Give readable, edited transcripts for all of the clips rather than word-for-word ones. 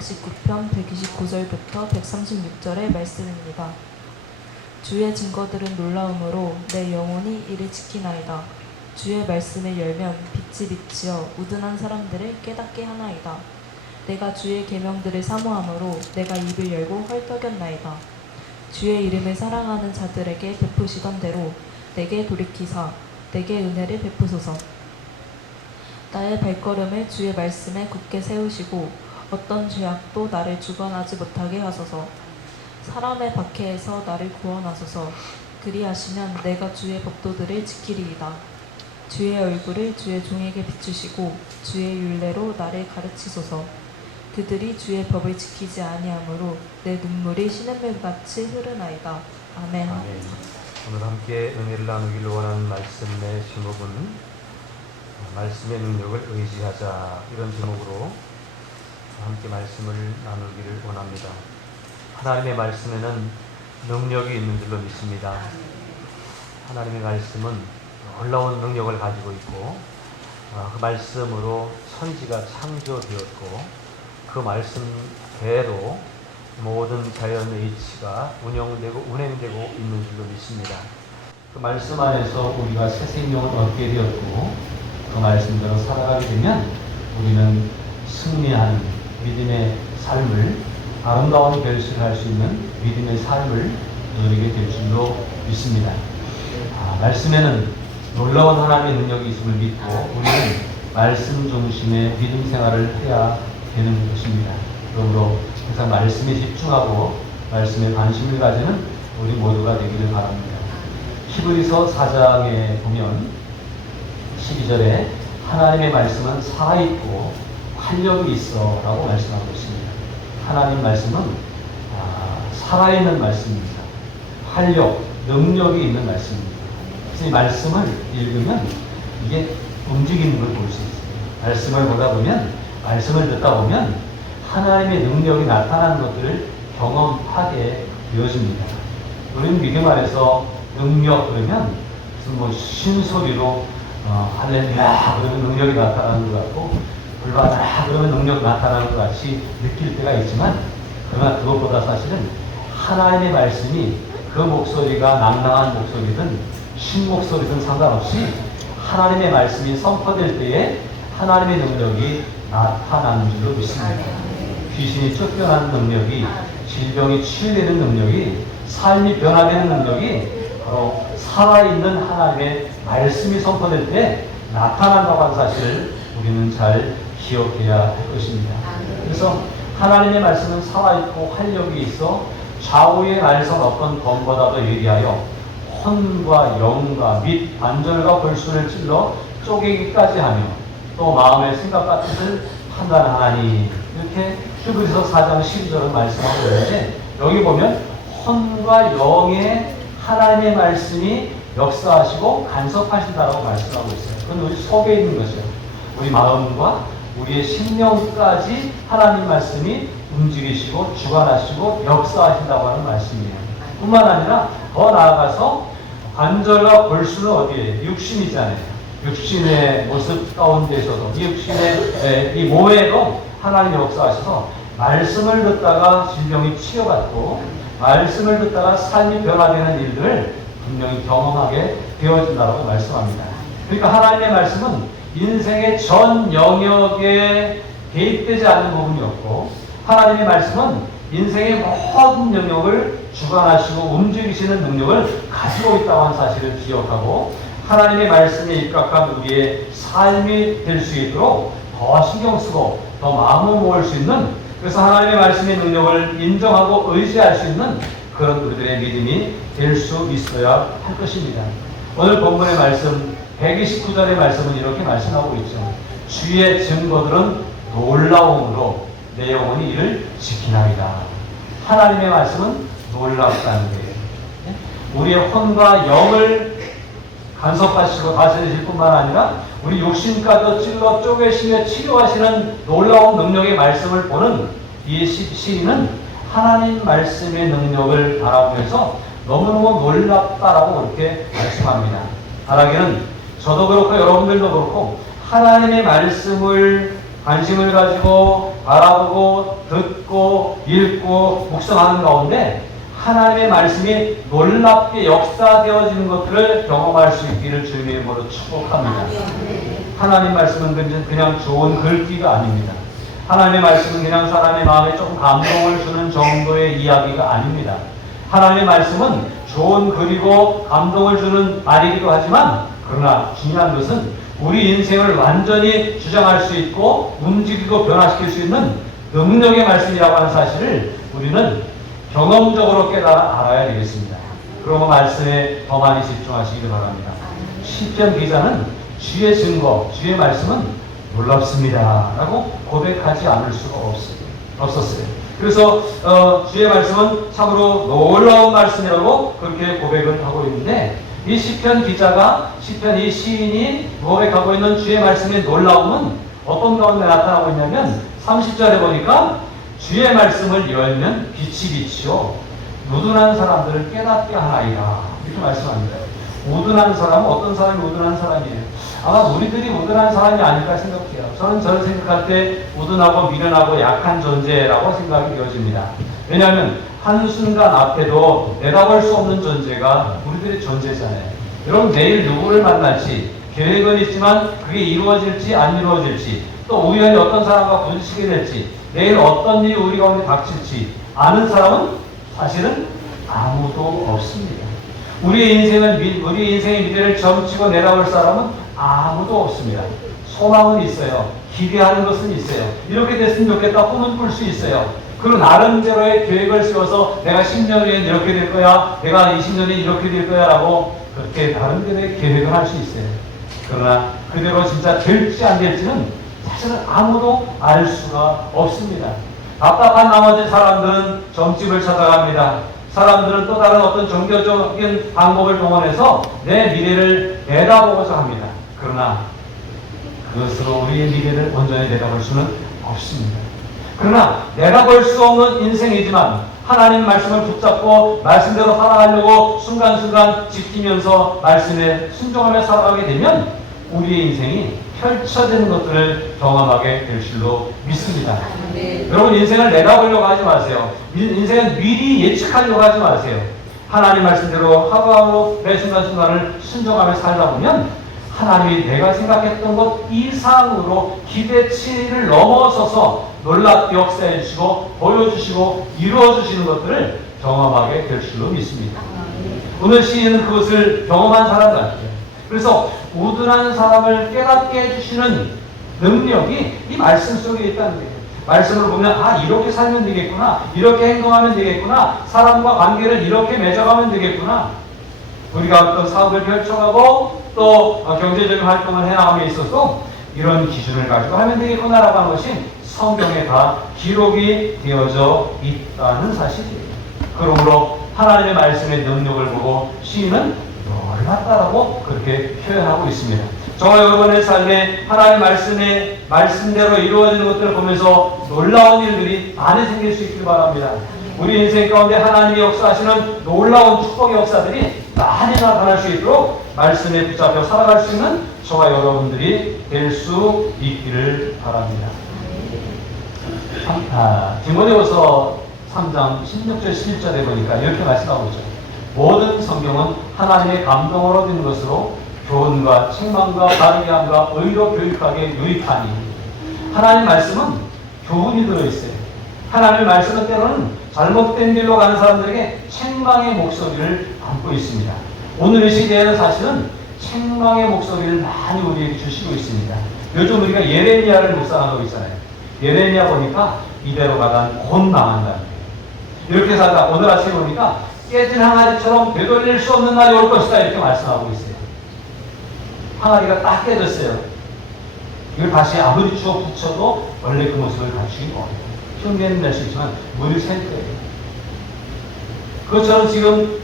119편 129절부터 136절의 말씀입니다. 주의 증거들은 놀라움으로 내 영혼이 이를 지키나이다. 주의 말씀을 열면 빛이 비치어 우둔한 사람들을 깨닫게 하나이다. 내가 주의 계명들을 사모함으로 내가 입을 열고 헐떡였나이다. 주의 이름을 사랑하는 자들에게 베푸시던 대로 내게 돌이키사 내게 은혜를 베푸소서. 나의 발걸음을 주의 말씀에 굳게 세우시고 어떤 죄악도 나를 주관하지 못하게 하소서. 사람의 박해에서 나를 구원하소서. 그리하시면 내가 주의 법도들을 지키리이다. 주의 얼굴을 주의 종에게 비추시고 주의 율례로 나를 가르치소서. 그들이 주의 법을 지키지 아니하므로 내 눈물이 시냇물같이 흐르나이다. 아멘. 아멘. 오늘 함께 은혜를 나누기를 원하는 말씀의 제목은 말씀의 능력을 의지하자, 이런 제목으로 함께 말씀을 나누기를 원합니다. 하나님의 말씀에는 능력이 있는 줄로 믿습니다. 하나님의 말씀은 놀라운 능력을 가지고 있고 그 말씀으로 천지가 창조되었고 그 말씀대로 모든 자연의 이치가 운영되고 운행되고 있는 줄로 믿습니다. 그 말씀 안에서 우리가 새 생명을 얻게 되었고 그 말씀대로 살아가게 되면 우리는 승리하는 믿음의 삶을, 아름다운 결실을 할 수 있는 믿음의 삶을 누리게 될 줄로 믿습니다. 말씀에는 놀라운 하나님의 능력이 있음을 믿고 우리는 말씀 중심의 믿음 생활을 해야 되는 것입니다. 그러므로 항상 말씀에 집중하고 말씀에 관심을 가지는 우리 모두가 되기를 바랍니다. 히브리서 4장에 보면 12절에 하나님의 말씀은 살아있고 활력이 있어 라고 말씀하고 있습니다. 하나님 말씀은 살아있는 말씀입니다. 활력, 능력이 있는 말씀입니다. 그래서 이 말씀을 읽으면 이게 움직이는 걸 볼 수 있어요. 말씀을 보다 보면, 말씀을 듣다 보면 하나님의 능력이 나타나는 것들을 경험하게 되어집니다. 우리는 믿음 안에서 능력 그러면 무슨 뭐 신소리로 할렐루야 그러면 능력이 나타나는 것 같고 불받아라 그러면 능력이 나타나는 것 같이 느낄 때가 있지만, 그러나 그것보다 사실은 하나님의 말씀이 그 목소리가 낭낭한 목소리든 신 목소리든 상관없이 하나님의 말씀이 선포될 때에 하나님의 능력이 나타나는 줄로 믿습니다. 귀신이 쫓겨나는 능력이, 질병이 치유되는 능력이, 삶이 변화되는 능력이 바로 살아있는 하나님의 말씀이 선포될 때 나타난다고 하는 사실을 우리는 잘 기억해야 할 것입니다. 그래서 하나님의 말씀은 살아있고 활력이 있어 좌우의 날선 어떤 검보다도 예리하여 혼과 영과 및 관절과 골수를 찔러 쪼개기까지 하며 또 마음의 생각과 뜻을 판단하나니, 이렇게 히브리서 4장 12절은 말씀하고 있는데, 여기 보면 혼과 영의 하나님의 말씀이 역사하시고 간섭하신다라고 말씀하고 있어요. 그건 우리 속에 있는 것이요. 우리 마음과 우리의 심령까지 하나님 말씀이 움직이시고 주관하시고 역사하신다고 하는 말씀이에요. 뿐만 아니라 더 나아가서 관절과 골수는 어디에? 육신이잖아요. 육신의 모습 가운데 있어서 이 육신의 이 몸에도 하나님이 역사하셔서 말씀을 듣다가 질병이 치료받고 말씀을 듣다가 삶이 변화되는 일들을 분명히 경험하게 되어진다고 말씀합니다. 그러니까 하나님의 말씀은 인생의 전 영역에 개입되지 않는 부분이 없고, 하나님의 말씀은 인생의 모든 영역을 주관하시고 움직이시는 능력을 가지고 있다고 하는 사실을 기억하고, 하나님의 말씀에 입각한 우리의 삶이 될 수 있도록 더 신경 쓰고 더 마음을 모을 수 있는, 그래서 하나님의 말씀의 능력을 인정하고 의지할 수 있는 그런 우리들의 믿음이 될 수 있어야 할 것입니다. 오늘 본문의 말씀 129절의 말씀은 이렇게 말씀하고 있죠. 주의 증거들은 놀라움으로 내 영혼이 이를 지키나이다. 하나님의 말씀은 놀랍다는 거예요. 우리의 혼과 영을 간섭하시고 다스리실 뿐만 아니라 우리 육신까지도 찔러 쪼개시며 치료하시는 놀라운 능력의 말씀을 보는 이 시인은 하나님 말씀의 능력을 바라보면서 너무너무 놀랍다라고 그렇게 말씀합니다. 바라기는 저도 그렇고 여러분들도 그렇고 하나님의 말씀을 관심을 가지고 바라보고 듣고 읽고 묵상하는 가운데 하나님의 말씀이 놀랍게 역사되어지는 것들을 경험할 수 있기를 주님의 이름으로 축복합니다. 하나님 말씀은 그냥 좋은 글귀가 아닙니다. 하나님의 말씀은 그냥 사람의 마음에 조금 감동을 주는 정도의 이야기가 아닙니다. 하나님의 말씀은 좋은 글이고 감동을 주는 말이기도 하지만 그러나 중요한 것은 우리 인생을 완전히 주장할 수 있고 움직이고 변화시킬 수 있는 능력의 말씀이라고 하는 사실을 우리는 경험적으로 깨달아 알아야 되겠습니다. 그러면 말씀에 더 많이 집중하시기를 바랍니다. 시편 기자는 주의 증거, 주의 말씀은 놀랍습니다 라고 고백하지 않을 수가 없었어요. 그래서 주의 말씀은 참으로 놀라운 말씀이라고 그렇게 고백을 하고 있는데 이 시편 기자가 시편 이 시인이 고백하고 있는 주의 말씀의 놀라움은 어떤 가운데 나타나고 있냐면 30절에 보니까 주의 말씀을 열면 빛이 비치요 우둔한 사람들을 깨닫게 하나이다 이렇게 말씀합니다. 우둔한 사람은 어떤 사람이 우둔한 사람이에요? 아마 우리들이 우둔한 사람이 아닐까 생각해요. 저는 생각할 때 우둔하고 미련하고 약한 존재라고 생각이 되어집니다. 왜냐하면 한순간 앞에도 내다볼 수 없는 존재가 우리들의 존재잖아요. 여러분 내일 누구를 만날지 계획은 있지만 그게 이루어질지 안 이루어질지 또 우연히 어떤 사람과 부딪히게 될지 내일 어떤 일이 우리 가운데 닥칠지 아는 사람은 사실은 아무도 없습니다. 우리의 인생의 미래를 점치고 내다볼 사람은 아무도 없습니다. 소망은 있어요. 기대하는 것은 있어요. 이렇게 됐으면 좋겠다 꿈은 꿀 수 있어요. 그리고 나름대로의 계획을 세워서 내가 10년 후에 이렇게 될 거야, 내가 20년 후에 이렇게 될 거야 라고 그렇게 나름대로의 계획을 할 수 있어요. 그러나 그대로 진짜 될지 안 될지는 사실은 아무도 알 수가 없습니다. 답답한 나머지 사람들은 점집을 찾아갑니다. 사람들은 또 다른 어떤 종교적인 방법을 동원해서 내 미래를 내다보고자 합니다. 그러나 그것으로 우리의 미래를 온전히 내다볼 수는 없습니다. 그러나 내다볼 수 없는 인생이지만 하나님 말씀을 붙잡고 말씀대로 살아가려고 순간순간 지키면서 말씀에 순종하며 살아가게 되면 우리의 인생이 펼쳐지는 것들을 경험하게 될 줄로 믿습니다. 여러분 인생을 내다보려고 하지 마세요. 인생은 미리 예측하려고 하지 마세요. 하나님 말씀대로 하루하루 매 순간순간을 순종하며 살다 보면 하나님이 내가 생각했던 것 이상으로 기대치를 넘어서서 놀랍게 역사해 주시고 보여주시고 이루어 주시는 것들을 경험하게 될 줄로 믿습니다. 오늘 시인은 그것을 경험한 사람 같아요. 그래서 우둔한 사람을 깨닫게 해주시는 능력이 이 말씀 속에 있다는 거예요. 말씀을 보면 이렇게 살면 되겠구나, 이렇게 행동하면 되겠구나, 사람과 관계를 이렇게 맺어가면 되겠구나, 우리가 어떤 사업을 펼쳐가고 또 경제적인 활동을 해나감에 있어서 이런 기준을 가지고 하면 되겠구나라고 하는 것이 성경에 다 기록이 되어져 있다는 사실이에요. 그러므로 하나님의 말씀의 능력을 보고 시인은 놀랐다라고 그렇게 표현하고 있습니다. 저와 여러분의 삶에 하나님의 말씀대로 이루어지는 것들을 보면서 놀라운 일들이 많이 생길 수 있길 바랍니다. 우리 인생 가운데 하나님이 역사하시는 놀라운 축복의 역사들이 많이 나타날 수 있도록 말씀에 붙잡혀 살아갈 수 있는 저와 여러분들이 될 수 있기를 바랍니다. 디모데후서 3장 16절 17절에 보니까 이렇게 말씀하고 있죠. 모든 성경은 하나님의 감동을 얻은 것으로 교훈과 책망과 바르게함과 의로 교육하게 유익하니. 하나님 말씀은 교훈이 들어있어요. 하나님의 말씀은 때로는 잘못된 길로 가는 사람들에게 책망의 목소리를 담고 있습니다. 오늘 이 시대에는 사실은 책망의 목소리를 많이 우리에게 주시고 있습니다. 요즘 우리가 예레미야를 묵상하고 있잖아요. 예레미야 보니까 이대로 가다 곧 망한다. 이렇게 살다 오늘 아침에 보니까 깨진 항아리처럼 되돌릴 수 없는 날이 올 것이다 이렇게 말씀하고 있어요. 항아리가 딱 깨졌어요. 이걸 다시 아무리 주워 붙여도 원래 그 모습을 갖추기 어려워요. 흉내는 낼 수 있지만 물이 셀 거예요. 그것처럼 지금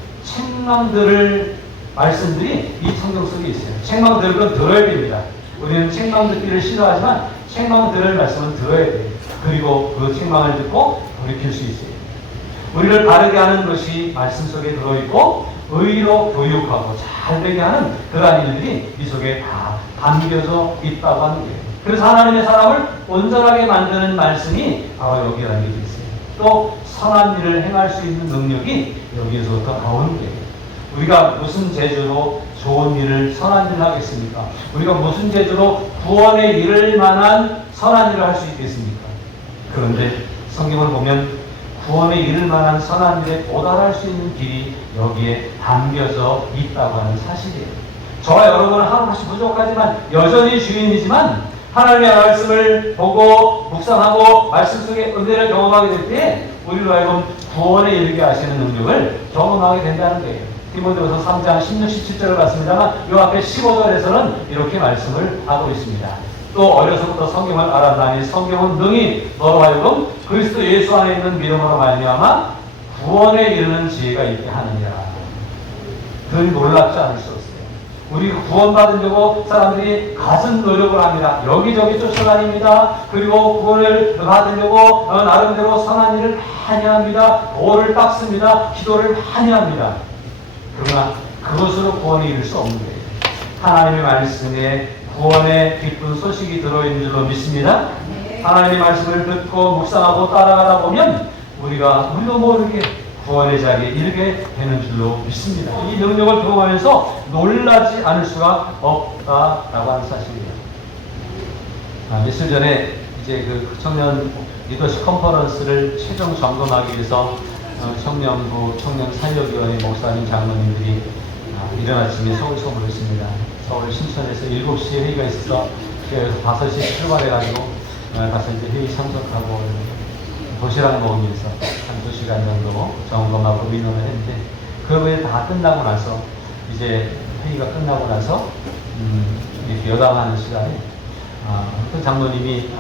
말씀들이 이 성경 속에 있어요. 책망 들을 건 들어야 됩니다. 우리는 책망 듣기를 싫어하지만 책망 들을 말씀은 들어야 돼요. 그리고 그 책망을 듣고 돌이킬 수 있어요. 우리를 바르게 하는 것이 말씀 속에 들어있고 의로 교육하고 잘 되게 하는 그러한 일들이 이 속에 다 담겨져 있다고 하는 거예요. 그래서 하나님의 사람을 온전하게 만드는 말씀이 바로 여기라는 게 있어요. 또 선한 일을 행할 수 있는 능력이 여기에서부터 나오는 거예요. 우리가 무슨 재주로 좋은 일을, 선한 일을 하겠습니까? 우리가 무슨 재주로 구원에 이를 만한 선한 일을 할 수 있겠습니까? 그런데 성경을 보면 구원에 이를 만한 선한 일에 도달할 수 있는 길이 여기에 담겨져 있다고 하는 사실이에요. 저와 여러분은 하루씩 부족하지만 여전히 주인이지만 하나님의 말씀을 보고 묵상하고 말씀 속에 은혜를 경험하게 될 때 우리로 하여금 구원에 이르게 하시는 능력을 경험하게 된다는 거예요. 디모데후서 3장 16, 17절을 봤습니다만 이 앞에 15절에서는 이렇게 말씀을 하고 있습니다. 또 어려서부터 성경을 알았나니 성경은 능히 너로 하여금 그리스도 예수 안에 있는 믿음으로 말미암아 구원에 이르는 지혜가 있게 하느니라. 덜 놀랍지 않을 수 없어요. 우리 구원받으려고 사람들이 가진 노력을 합니다. 여기저기 쫓아다닙니다. 그리고 구원을 받으려고 나름대로 선한 일을 많이 합니다. 도를 닦습니다. 기도를 많이 합니다. 그러나 그것으로 구원에 이를 수 없는 거예요. 하나님의 말씀에 구원의 기쁜 소식이 들어있는 줄로 믿습니다. 하나님의 말씀을 듣고 묵상하고 따라가다 보면 우리도 모르게 구원의 자리에 이르게 되는 줄로 믿습니다. 이 능력을 경험하면서 놀라지 않을 수가 없다라고 하는 사실이에요. 며칠 전에 이제 그 청년 리더십 컨퍼런스를 최종 점검하기 위해서 청년부, 청년사역위원회 목사님, 장로님들이 이른 아침에 서울 소모했습니다. 서울 신천에서 7시에 회의가 있어서 여기서 5시에 출발해가지고 가서 이제 회의 참석하고 도시락 먹으면서 한 2시간 정도 점검하고 민원을 했는데 그 후에 다 끝나고 나서 이제 회의가 끝나고 나서 이렇게 여담하는 시간에 그 장로님이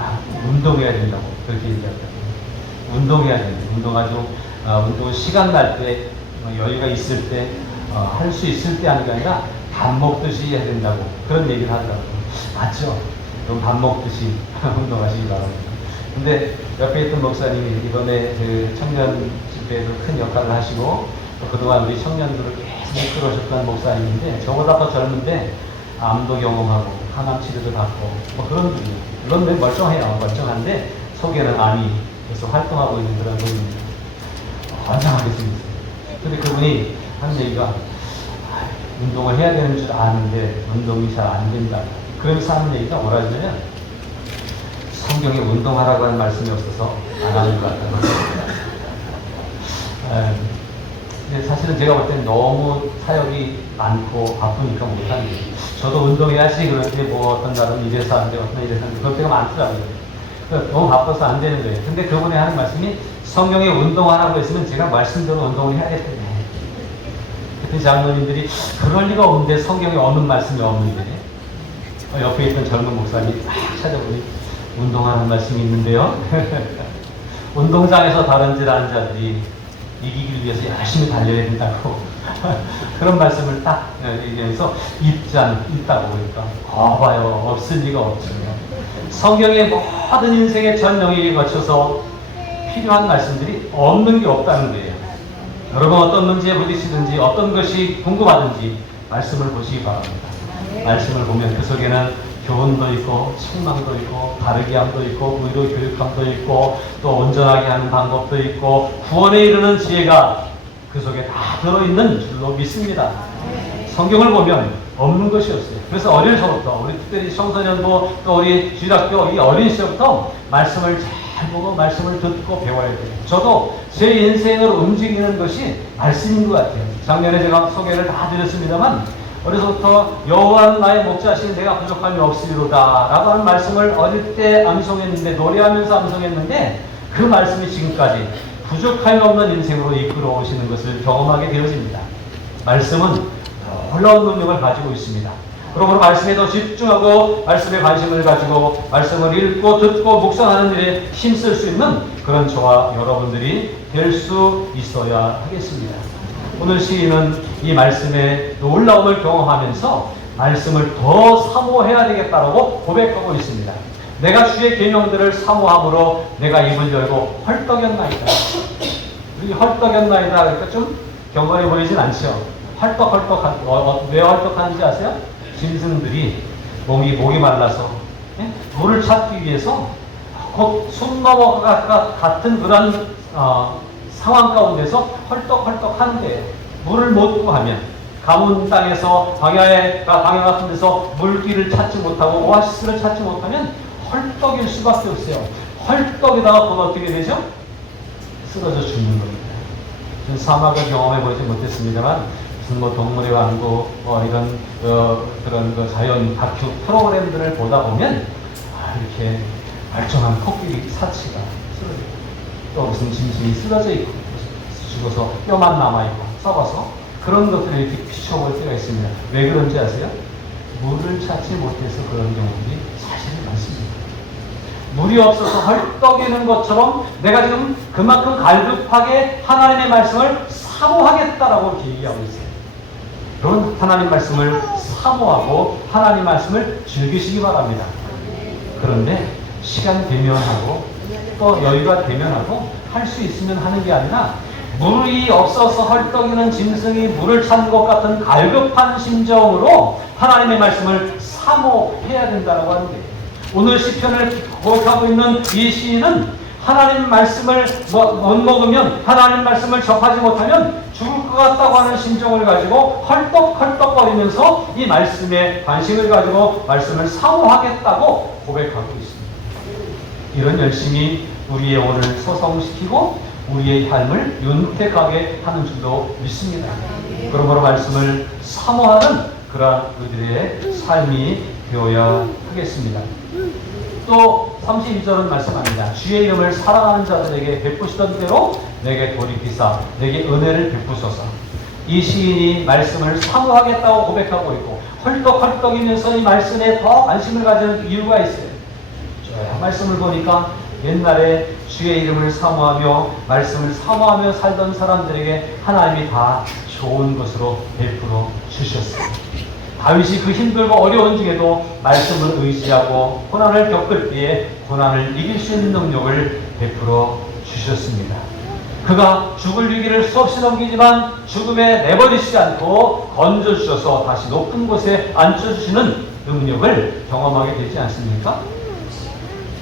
운동해야 된다고 그렇게 얘기하더라고요. 운동해야 된다. 운동 시간 날 때 여유가 있을 때 할 수 있을 때 하는 게 아니라 밥 먹듯이 해야 된다고 그런 얘기를 하더라고요. 맞죠? 그럼 밥 먹듯이 운동하시기 바랍니다. 근데 옆에 있던 목사님이 이번에 그 청년 집회에도 큰 역할을 하시고 또 그동안 우리 청년들을 계속 이끌어오셨던 목사님인데 저보다 더 젊은데 암도 경험하고 항암 치료도 받고 뭐 그런 분이에요. 물론 멀쩡해요. 멀쩡한데 속에는 암이 계속 활동하고 있는 그런 분입니다. 환장하게 생겼어요. 근데 그분이 하는 얘기가 운동을 해야 되는 줄 아는데 운동이 잘 안 된다. 그러면서 하는 얘기가 뭐라 하냐면 성경에 운동하라고 하는 말씀이 없어서 안 하는 것 같다는 근데 사실은 제가 볼 때는 너무 사역이 많고 바쁘니까 못하는 거예요. 저도 운동해야지. 그런데 뭐 어떤 날은 이래서 안 돼, 어떤 날은 이래서 안 돼. 그럴 때가 많더라고요. 너무 바빠서 안 되는 거예요. 근데 그분이 하는 말씀이 성경에 운동하라고 했으면 제가 말씀대로 운동을 해야겠다. 그때 장로님들이 그럴 리가 없는데 성경에 없는 말씀이 없는데 옆에 있던 젊은 목사님이 막 찾아보니 운동하는 말씀이 있는데요. 운동장에서 다른질하는 자들이 이기기 위해서 열심히 달려야 된다고 그런 말씀을 딱 얘기하면서 읽다고 보니까 봐요. 없을 리가 없죠. 성경의 모든 인생의 전 영역에 거쳐서 필요한 말씀들이 없는 게 없다는 거예요. 여러분 어떤 문제에 부딪히든지 어떤 것이 궁금하든지 말씀을 보시기 바랍니다. 말씀을 보면 그 속에는 교훈도 있고 책망도 있고 바르게함도 있고 의로 교육함도 있고 또 온전하게 하는 방법도 있고 구원에 이르는 지혜가 그 속에 다 들어있는 줄로 믿습니다. 성경을 보면 없는 것이 없어요. 그래서 어릴 적부터 우리 특별히 청소년부 또 우리 주일학교 이 어린 시절부터 말씀을 잘 보고 말씀을 듣고 배워야 돼요. 저도 제 인생을 움직이는 것이 말씀인 것 같아요. 작년에 제가 소개를 다 드렸습니다만 어려서부터 여호와는 나의 목자시니 내가 부족함이 없으리로다 라고 하는 말씀을 어릴 때 암송했는데 노래하면서 암송했는데 그 말씀이 지금까지 부족함이 없는 인생으로 이끌어 오시는 것을 경험하게 되어집니다. 말씀은 놀라운 능력을 가지고 있습니다. 그러므로 말씀에 더 집중하고 말씀에 관심을 가지고 말씀을 읽고 듣고 묵상하는 일에 힘쓸 수 있는 그런 저와 여러분들이 될 수 있어야 하겠습니다. 오늘 시인은 이 말씀의 놀라움을 경험하면서 말씀을 더 사모해야 되겠다라고 고백하고 있습니다. 내가 주의 계명들을 사모함으로 내가 입을 열고 헐떡였나이다. 우리 헐떡였나이다 그러니까 좀 경건해 보이진 않죠. 헐떡헐떡한 왜 헐떡하는지 아세요? 짐승들이 목이 말라서 예? 물을 찾기 위해서 곧 숨 넘어가 같은 그런 상황 가운데서 헐떡헐떡 하는데 물을 못 구하면 가문 땅에서 광야 같은 데서 물길을 찾지 못하고 오아시스를 찾지 못하면 헐떡일 수밖에 없어요. 헐떡에다가 곧 어떻게 되죠? 쓰러져 죽는 겁니다. 저는 사막을 경험해 보지 못했습니다만 무슨 뭐 동물의 왕국 이런 그런 자연 다큐 프로그램들을 보다 보면 이렇게 멀쩡한 코끼리 사치가 쓰러지고 또 무슨 짐승이 쓰러져 있고 죽어서 뼈만 남아있고 썩어서 그런 것들을 이렇게 비춰볼 때가 있습니다. 왜 그런지 아세요? 물을 찾지 못해서 그런 경우들이 사실은 많습니다. 물이 없어서 헐떡이는 것처럼 내가 지금 그만큼 갈급하게 하나님의 말씀을 사모하겠다라고 이렇게 얘기하고 있어요. 그런 하나님 말씀을 사모하고 하나님 말씀을 즐기시기 바랍니다. 그런데 시간 되면 하고 또 여유가 되면 하고 할 수 있으면 하는 게 아니라 물이 없어서 헐떡이는 짐승이 물을 찾는 것 같은 갈급한 심정으로 하나님의 말씀을 사모해야 된다고 하는 거예요. 오늘 시편을 고백하고 있는 이 시인은 하나님 말씀을 못 먹으면 하나님 말씀을 접하지 못하면 죽을 것 같다고 하는 심정을 가지고 헐떡헐떡거리면서 이 말씀에 관심을 가지고 말씀을 사모하겠다고 고백하고 있습니다. 이런 열심히 우리의 영혼을 소성시키고 우리의 삶을 윤택하게 하는 줄로 믿습니다. 그러므로 말씀을 사모하는 그러한 우리들의 삶이 되어야 하겠습니다. 또 32절은 말씀합니다. 주의 이름을 사랑하는 자들에게 베푸시던 대로 내게 돌이키사 내게 은혜를 베푸소서. 이 시인이 말씀을 사모하겠다고 고백하고 있고 헐떡헐떡이면서 이 말씀에 더 관심을 가지는 이유가 있어요. 말씀을 보니까 옛날에 주의 이름을 사모하며 말씀을 사모하며 살던 사람들에게 하나님이 다 좋은 것으로 베풀어 주셨어요. 다윗이 그 힘들고 어려운 중에도 말씀을 의지하고 고난을 겪을 때에 고난을 이길 수 있는 능력을 베풀어 주셨습니다. 그가 죽을 위기를 수없이 넘기지만 죽음에 내버리시지 않고 건져주셔서 다시 높은 곳에 앉혀주시는 능력을 경험하게 되지 않습니까?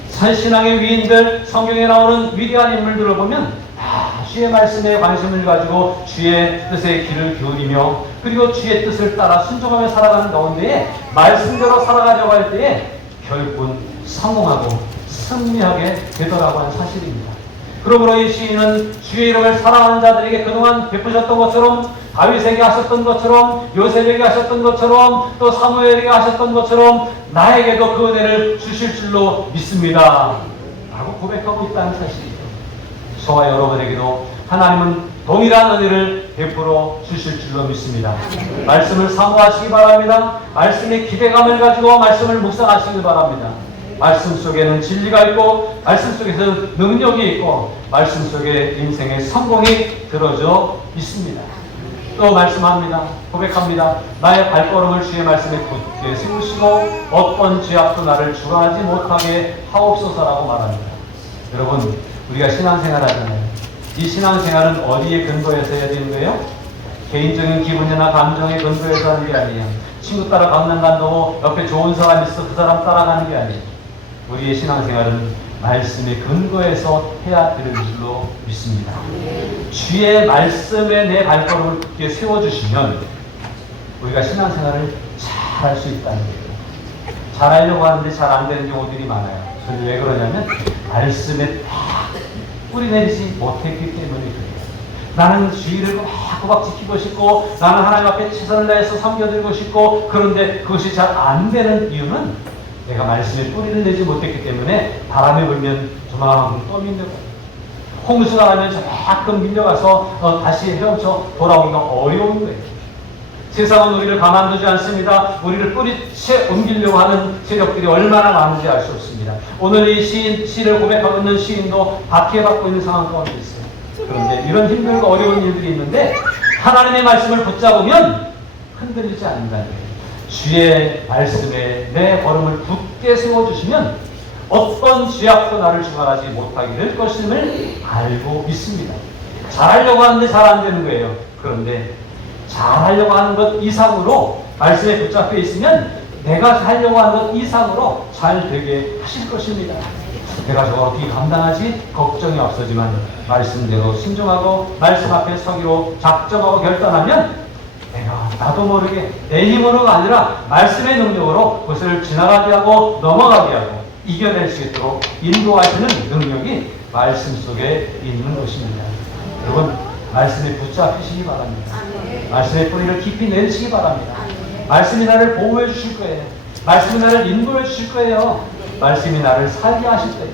신앙의 위인들, 성경에 나오는 위대한 인물들을 보면 다 주의 말씀에 관심을 가지고 주의 뜻에 귀를 기울이며 그리고 주의 뜻을 따라 순종하며 살아가는 가운데에 말씀대로 살아가려고 할 때에 결국은 성공하고 승리하게 되더라고 하는 사실입니다. 그러므로 이 시인은 주의 이름을 사랑하는 자들에게 그동안 베푸셨던 것처럼 다윗에게 하셨던 것처럼 요셉에게 하셨던 것처럼 또 사무엘에게 하셨던 것처럼 나에게도 그 은혜를 주실 줄로 믿습니다 라고 고백하고 있다는 사실이죠. 저와 여러분에게도 하나님은 동일한 은혜를 베풀어 주실 줄로 믿습니다. 말씀을 사모하시기 바랍니다. 말씀에 기대감을 가지고 말씀을 묵상하시기 바랍니다. 말씀 속에는 진리가 있고 말씀 속에서는 능력이 있고 말씀 속에 인생의 성공이 들어져 있습니다. 또 말씀합니다. 고백합니다. 나의 발걸음을 주의 말씀에 굳게 세우시고 어떤 죄악도 나를 주관하지 못하게 하옵소서라고 말합니다. 여러분 우리가 신앙생활 하잖아요. 이 신앙생활은 어디에 근거해서 해야 되는 거예요? 개인적인 기분이나 감정에 근거해서 하는 게 아니에요. 친구 따라 강남 간다고 옆에 좋은 사람 있어 그 사람 따라가는 게 아니에요. 우리의 신앙생활은 말씀에 근거해서 해야 되는 줄로 믿습니다. 주의 말씀에 내 발걸음을 굳게 세워주시면 우리가 신앙생활을 잘 할 수 있다는 거예요. 잘하려고 하는데 잘 안 되는 경우들이 많아요. 그런데 왜 그러냐면 말씀에 딱 뿌리내리지 못했기 때문에 그래요. 나는 주의를 꼬박꼬박 지키고 싶고 나는 하나님 앞에 최선을 다해서 섬겨드리고 싶고 그런데 그것이 잘 안 되는 이유는 내가 말씀에 뿌리를 내지 못했기 때문에 바람이 불면 조만간 또 밀려가요. 홍수가 나면 조금 밀려가서 다시 헤엄쳐 돌아오기가 어려운 거예요. 세상은 우리를 가만두지 않습니다. 우리를 뿌리채 옮기려고 하는 세력들이 얼마나 많은지 알 수 없습니다. 오늘 이 시를 고백하고 있는 시인도 박해받고 있는 상황 가운데 있어요. 그런데 이런 힘들고 어려운 일들이 있는데 하나님의 말씀을 붙잡으면 흔들리지 않는다는 거예요. 주의 말씀에 내 걸음을 굳게 세워주시면 어떤 죄악도 나를 주관하지 못하게 될 것임을 알고 믿습니다. 잘하려고 하는데 잘 안 되는 거예요. 그런데 잘하려고 하는 것 이상으로 말씀에 붙잡혀 있으면 내가 살려고 하는 것 이상으로 잘 되게 하실 것입니다. 내가 저거 어떻게 감당하지? 걱정이 없어지만 말씀대로 순종하고 말씀 앞에 서기로 작정하고 결단하면 내가 나도 모르게 내 힘으로가 아니라 말씀의 능력으로 그것을 지나가게 하고 넘어가게 하고 이겨낼 수 있도록 인도하시는 능력이 말씀 속에 있는 것입니다. 여러분, 말씀에 붙잡히시기 바랍니다. 말씀의 뿌리를 깊이 내리시기 바랍니다. 말씀이 나를 보호해 주실 거예요. 말씀이 나를 인도해 주실 거예요. 말씀이 나를 살게 하실 거예요.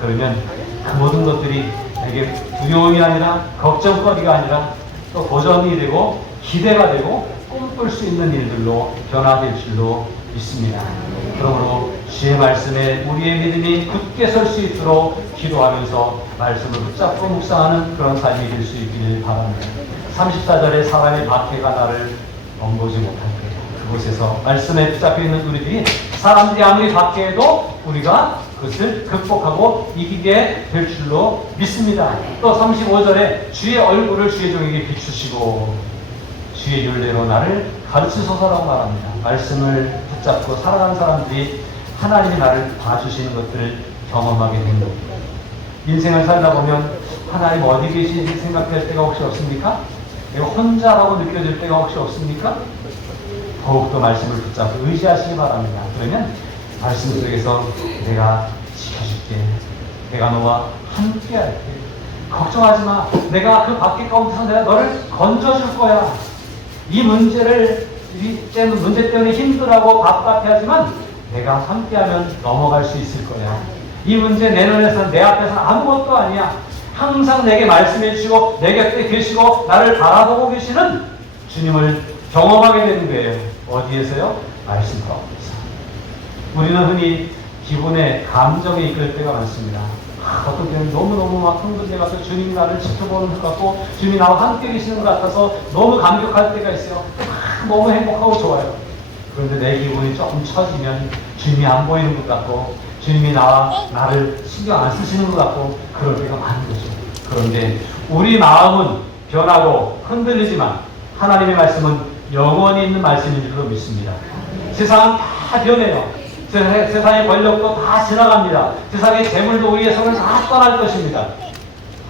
그러면 그 모든 것들이 내게 두려움이 아니라 걱정거리가 아니라 또 도전이 되고 기대가 되고 꿈꿀 수 있는 일들로 변화될 줄로 믿습니다. 그러므로 주의 말씀에 우리의 믿음이 굳게 설 수 있도록 기도하면서 말씀을 붙잡고 묵상하는 그런 삶이 될 수 있기를 바랍니다. 34절에 사람의 박해가 나를 엉거지 못할 거예요. 그곳에서 말씀에 붙잡혀 있는 우리들이 사람들이 아무리 박해해도 우리가 그것을 극복하고 이기게 될 줄로 믿습니다. 또 35절에 주의 얼굴을 주의 종에게 비추시고 주의 율례로 나를 가르치소서라고 말합니다. 말씀을 붙잡고 살아가는 사람들이 하나님이 나를 봐주시는 것들을 경험하게 되는 겁니다. 인생을 살다 보면 하나님 어디 계시는지 생각할 때가 혹시 없습니까? 내가 혼자라고 느껴질 때가 혹시 없습니까? 더욱더 말씀을 붙잡고 의지하시기 바랍니다. 그러면 말씀 속에서 내가 지켜줄게. 내가 너와 함께 할게. 걱정하지 마. 내가 그 밖에 가운데서 내가 너를 건져줄 거야. 이 문제 때문에 힘들하고 답답해하지만 내가 함께하면 넘어갈 수 있을 거야. 이 문제 내 눈에서는 내 앞에서는 아무것도 아니야. 항상 내게 말씀해 주시고 내 곁에 계시고 나를 바라보고 계시는 주님을 경험하게 되는 거예요. 어디에서요? 말씀 가운데서. 우리는 흔히 기분에 감정에 이끌 때가 많습니다. 어떤 때는 너무너무 막 흥분돼 가서 주님이 나를 지켜보는 것 같고 주님이 나와 함께 계시는 것 같아서 너무 감격할 때가 있어요. 너무 행복하고 좋아요. 그런데 내 기분이 조금 처지면 주님이 안 보이는 것 같고 주님이 나를 신경 안 쓰시는 것 같고 그럴 때가 많은 거죠. 그런데 우리 마음은 변하고 흔들리지만 하나님의 말씀은 영원히 있는 말씀인 줄로 믿습니다. 세상은 다 변해요. 세상의 권력도 다 지나갑니다. 세상의 재물도 우리의 손을 다 떠날 것입니다.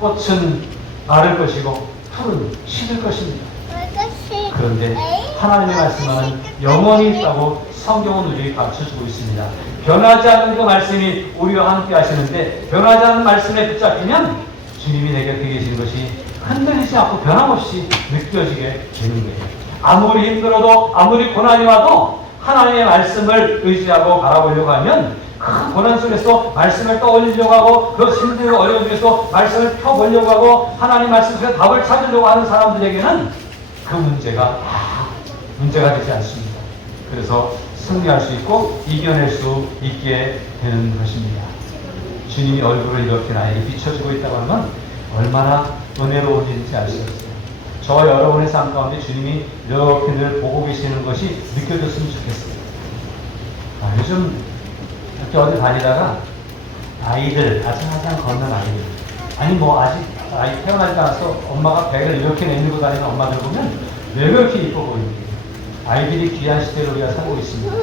꽃은 마를 것이고 풀은 시들 것입니다. 그런데 하나님의 말씀은 영원히 있다고 성경은 우리에게 가르쳐주고 있습니다. 변하지 않는 그 말씀이 우리와 함께 하시는데 변하지 않는 말씀에 붙잡히면 주님이 내 곁에 계신 것이 흔들리지 않고 변함없이 느껴지게 되는 거예요. 아무리 힘들어도 아무리 고난이 와도 하나님의 말씀을 의지하고 바라보려고 하면 그 고난 속에서 말씀을 떠올리려고 하고 그 힘들고 어려운 속에서 말씀을 펴보려고 하고 하나님 말씀 속에 답을 찾으려고 하는 사람들에게는 그 문제가 문제가 되지 않습니다. 그래서 승리할 수 있고 이겨낼 수 있게 되는 것입니다. 주님이 얼굴을 이렇게 나에게 비춰주고 있다고 하면 얼마나 은혜로운 일인지 알 수 있어요. 저와 여러분의 삶 가운데 주님이 이렇게 늘 보고 계시는 것이 느껴졌으면 좋겠어요. 요즘 이렇게 어디 다니다가 아이들, 아장아장 걷는 아이들, 아니 뭐 아직 아이 태어나지 않아서 엄마가 배를 이렇게 내밀고 다니는 엄마들 보면 왜 그렇게 이뻐 보이는지. 아이들이 귀한 시대를 우리가 살고 있습니다.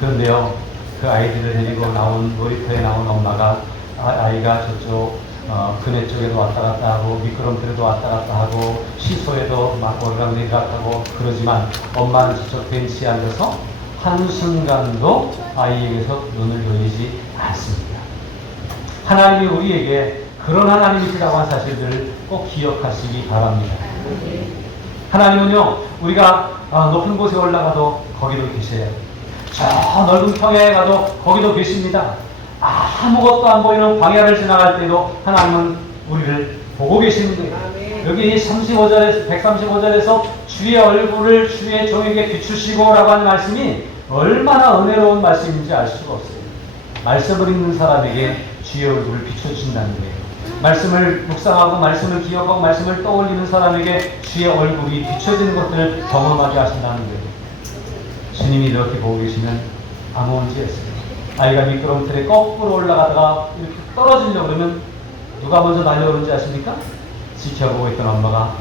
그런데요, 그 아이들을 데리고 나온 놀이터에 나온 엄마가 아이가 저쪽 그네 쪽에도 왔다 갔다 하고 미끄럼틀에도 왔다 갔다 하고 시소에도 막 오르락내리락하고 그러지만 엄마는 저쪽 벤치에 앉아서 한순간도 아이에게서 눈을 돌리지 않습니다. 하나님이 우리에게 그런 하나님이시라고 한 사실들을 꼭 기억하시기 바랍니다. 하나님은요, 우리가 높은 곳에 올라가도 거기도 계세요. 저 넓은 평야에 가도 거기도 계십니다. 아무것도 안 보이는 광야를 지나갈 때도 하나님은 우리를 보고 계시는 거예요. 여기 135절에서 주의 얼굴을 주의 종에게 비추시고 라고 하는 말씀이 얼마나 은혜로운 말씀인지 알 수가 없어요. 말씀을 읽는 사람에게 주의 얼굴을 비춰주신다는 거예요. 말씀을 묵상하고 말씀을 기억하고 말씀을 떠올리는 사람에게 주의 얼굴이 비춰지는 것들을 경험하게 하신다는 거예요. 주님이 이렇게 보고 계시면 아무 문제 없어요. 아이가 미끄럼틀에 거꾸로 올라가다가 이렇게 떨어지려고 그러면 누가 먼저 달려오는지 아십니까? 지켜보고 있던 엄마가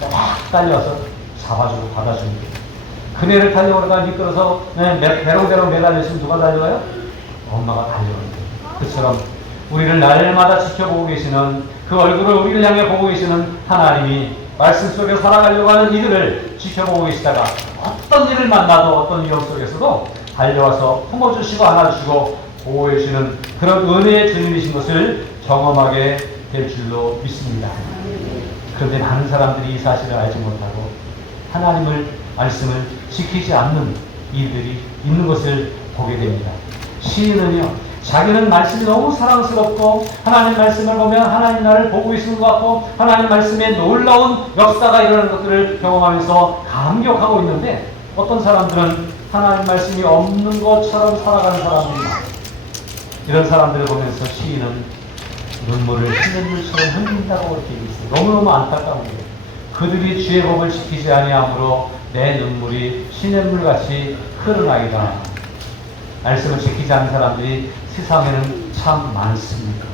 딱 달려와서 잡아주고 받아주는 거예요. 그네를 타려고 미끄러서 대롱대롱 매달렸으면 누가 달려가요? 엄마가 달려오는데, 그처럼 우리를 날마다 지켜보고 계시는, 그 얼굴을 우리를 향해 보고 계시는 하나님이 말씀 속에 살아가려고 하는 이들을 지켜보고 계시다가 어떤 일을 만나도, 어떤 위험 속에서도 달려와서 품어주시고 안아주시고 보호해 주시는 그런 은혜의 주님이신 것을 경험하게 될 줄로 믿습니다. 그런데 많은 사람들이 이 사실을 알지 못하고 하나님을 말씀을 지키지 않는 이들이 있는 것을 보게 됩니다. 시인은요, 자기는 말씀이 너무 사랑스럽고 하나님 말씀을 보면 하나님 나를 보고 계시는 것 같고 하나님 말씀에 놀라운 역사가 일어나는 것들을 경험하면서 감격하고 있는데, 어떤 사람들은 하나님 말씀이 없는 것처럼 살아가는 사람들이 많아요. 이런 사람들을 보면서 시인은 눈물을 시냇물처럼 흘린다고 그렇게 얘기했어요. 너무너무 안타까운 거예요. 그들이 주의 법을 지키지 아니하므로 내 눈물이 시냇물같이 흐르나이다. 말씀을 지키지 않는 사람들이 세상에는 참 많습니다.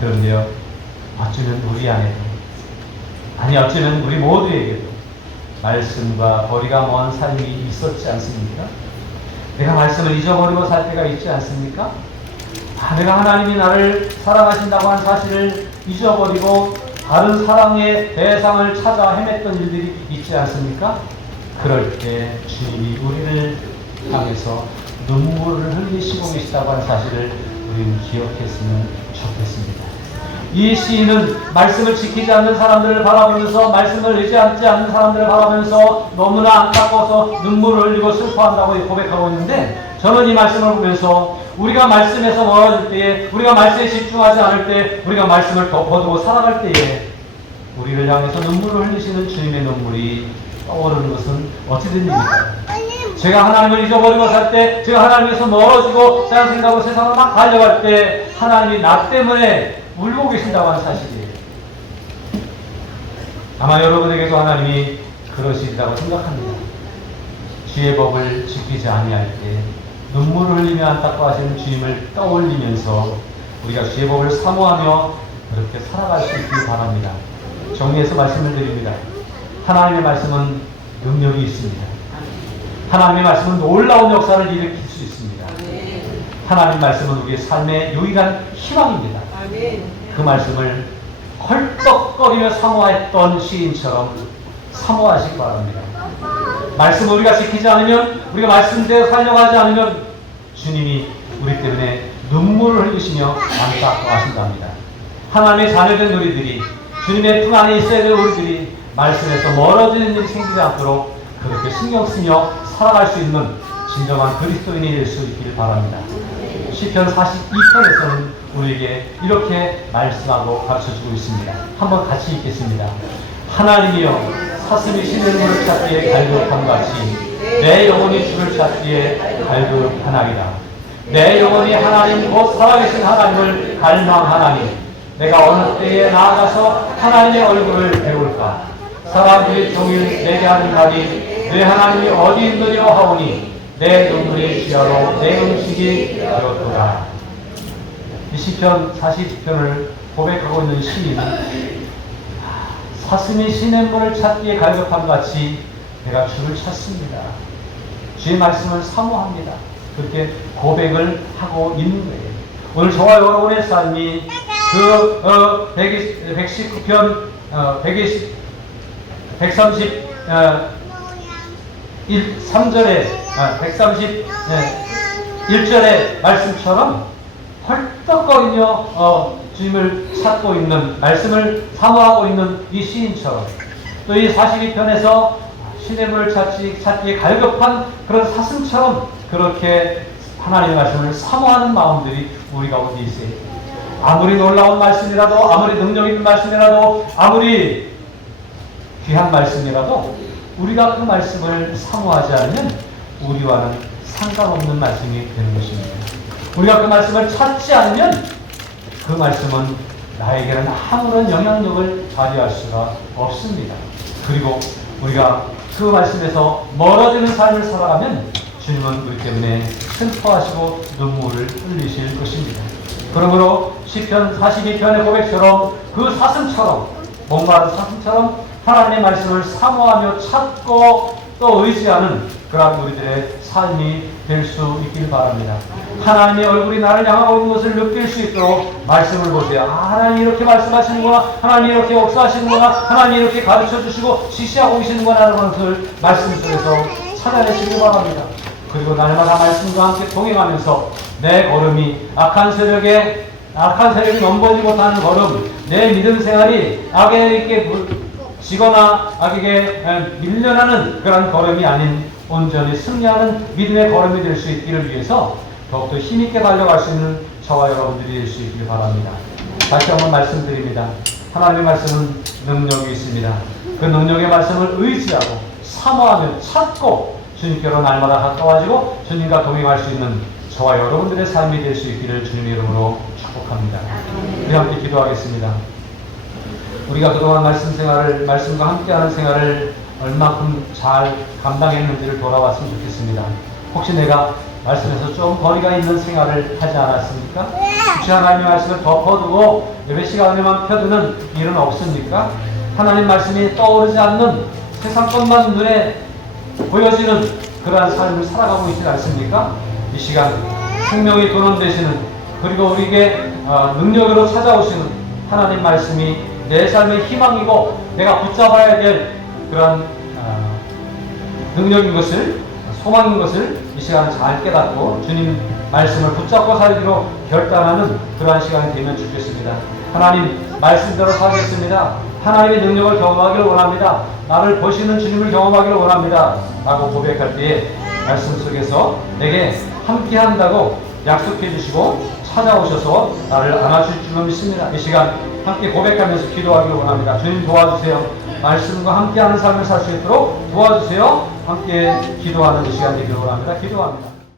그런데요, 어쩌면 우리 안에도, 아니 어쩌면 우리 모두에게도 말씀과 거리가 먼 삶이 있었지 않습니까? 내가 말씀을 잊어버리고 살 때가 있지 않습니까? 내가 하나님이 나를 사랑하신다고 하는 사실을 잊어버리고 다른 사랑의 대상을 찾아 헤맸던 일들이 있지 않습니까? 그럴 때 주님이 우리를 향해서 눈물을 흘리시고 계시다고 하는 사실을 우리는 기억했으면 좋겠습니다. 이 시인은 말씀을 지키지 않는 사람들을 바라보면서, 말씀을 의지하지 않는 사람들을 바라보면서 너무나 안타까워서 눈물을 흘리고 슬퍼한다고 고백하고 있는데, 저는 이 말씀을 보면서 우리가 말씀에서 멀어질 때에, 우리가 말씀에 집중하지 않을 때, 우리가 말씀을 덮어두고 살아갈 때에 우리를 향해서 눈물을 흘리시는 주님의 눈물이 떠오르는 것은 어찌된 일입니까? 제가 하나님을 잊어버리고 살 때, 제가 하나님에서 멀어지고 딴 생각으로 세상을 막 달려갈 때 하나님이 나 때문에 울고 계신다고 하는 사실이에요. 아마 여러분에게도 하나님이 그러시리라고 생각합니다. 주의 법을 지키지 아니할 때 눈물을 흘리며 안타까워하시는 주님을 떠올리면서 우리가 주의 법을 사모하며 그렇게 살아갈 수 있길 바랍니다. 정리해서 말씀을 드립니다. 하나님의 말씀은 능력이 있습니다. 하나님의 말씀은 놀라운 역사를 일으킬 수 있습니다. 하나님의 말씀은 우리의 삶의 유일한 희망입니다. 그 말씀을 헐떡거리며 사모했던 시인처럼 사모하시기 바랍니다. 말씀을 우리가 지키지 않으면, 우리가 말씀대로 살려고 하지 않으면 주님이 우리 때문에 눈물을 흘리시며 안타까워하신답니다. 하나님의 자녀된 우리들이, 주님의 품 안에 있어야 될 우리들이 말씀에서 멀어지는 일이 생기지 않도록 그렇게 신경 쓰며 살아갈 수 있는 진정한 그리스도인이 될 수 있기를 바랍니다. 시편 42편에서는 우리에게 이렇게 말씀하고 가르쳐주고 있습니다. 한번 같이 읽겠습니다. 하나님이여, 사슴이 시냇물을 찾기에 갈급함 같이 내 영혼이 주를 찾기에 갈급하나이다. 내 영혼이 하나님 곧 살아계신 하나님을 갈망하나니 내가 어느 때에 나아가서 하나님의 얼굴을 배울까? 사람들이 종일 내게 하는 말이 내 하나님이 어디 있느냐 하오니 내 눈물이 주야로 내 음식이 되었도다. 이 시편 40편을 고백하고 있는 시인은 사슴이 시냇물을 찾기에 갈급함 같이 내가 주를 찾습니다. 주의 말씀을 사모합니다. 그렇게 고백을 하고 있는 거예요. 오늘 저와 여러분의 삶이 그 119편 131절의 말씀처럼 헐떡거리며 주님을 찾고 있는, 말씀을 사모하고 있는 이 시인처럼, 또 이 42편에서 시냇물을 찾기에 갈급한 그런 사슴처럼 그렇게 하나님의 말씀을 사모하는 마음들이 우리 가운데 있어요. 아무리 놀라운 말씀이라도, 아무리 능력 있는 말씀이라도, 아무리 귀한 말씀이라도 우리가 그 말씀을 사모하지 않으면 우리와는 상관없는 말씀이 되는 것입니다. 우리가 그 말씀을 찾지 않으면 그 말씀은 나에게는 아무런 영향력을 발휘할 수가 없습니다. 그리고 우리가 그 말씀에서 멀어지는 삶을 살아가면 주님은 우리 때문에 슬퍼하시고 눈물을 흘리실 것입니다. 그러므로 시편 42편의 고백처럼 그 사슴처럼, 목마른 사슴처럼 하나님의 말씀을 사모하며 찾고 또 의지하는 그런 우리들의 삶이 될 수 있길 바랍니다. 하나님의 얼굴이 나를 향하고 있는 것을 느낄 수 있도록 말씀을 보세요. 하나님 이렇게 말씀하시는구나, 하나님 이렇게 역사하시는구나, 하나님 이렇게 가르쳐 주시고 지시하고 계시는구나 하는 것을 말씀 속에서 찾아내시길 바랍니다. 그리고 날마다 말씀과 함께 동행하면서 내 걸음이 악한 세력이 넘보지 못하는 걸음, 내 믿음 생활이 악에게 지거나 악에게 밀려나는 그런 걸음이 아닌 온전히 승리하는 믿음의 걸음이 될 수 있기를 위해서 더욱더 힘있게 달려갈 수 있는 저와 여러분들이 될 수 있기를 바랍니다. 다시 한번 말씀드립니다. 하나님의 말씀은 능력이 있습니다. 그 능력의 말씀을 의지하고 사모하며 찾고 주님께로 날마다 가까워지고 주님과 동행할 수 있는 저와 여러분들의 삶이 될 수 있기를 주님의 이름으로 축복합니다. 우리 함께 기도하겠습니다. 우리가 그동안 말씀과 함께하는 생활을 얼마큼 잘 감당했는지를 돌아봤으면 좋겠습니다. 혹시 내가 말씀에서 좀 거리가 있는 생활을 하지 않았습니까? 혹시 하나님의 말씀을 덮어두고 예배 시간에만 펴두는 일은 없습니까? 하나님 말씀이 떠오르지 않는 세상 것만 눈에 보여지는 그러한 삶을 살아가고 있지 않습니까? 이 시간 생명의 근원 되시는, 그리고 우리에게 능력으로 찾아오시는 하나님 말씀이 내 삶의 희망이고 내가 붙잡아야 될 그런 능력인 것을, 소망인 것을 이 시간 잘 깨닫고 주님 말씀을 붙잡고 살기로 결단하는 그러한 시간이 되면 좋겠습니다. 하나님 말씀대로 살겠습니다. 하나님의 능력을 경험하기를 원합니다. 나를 보시는 주님을 경험하기를 원합니다. 라고 고백할 때에 말씀 속에서 내게 함께 한다고 약속해 주시고 찾아오셔서 나를 안아줄 줄로 믿습니다. 이 시간 함께 고백하면서 기도하기를 원합니다. 주님 도와주세요. 말씀과 함께하는 삶을 살 수 있도록 도와주세요. 함께 기도하는 이 시간 되기를 원합니다. 기도합니다.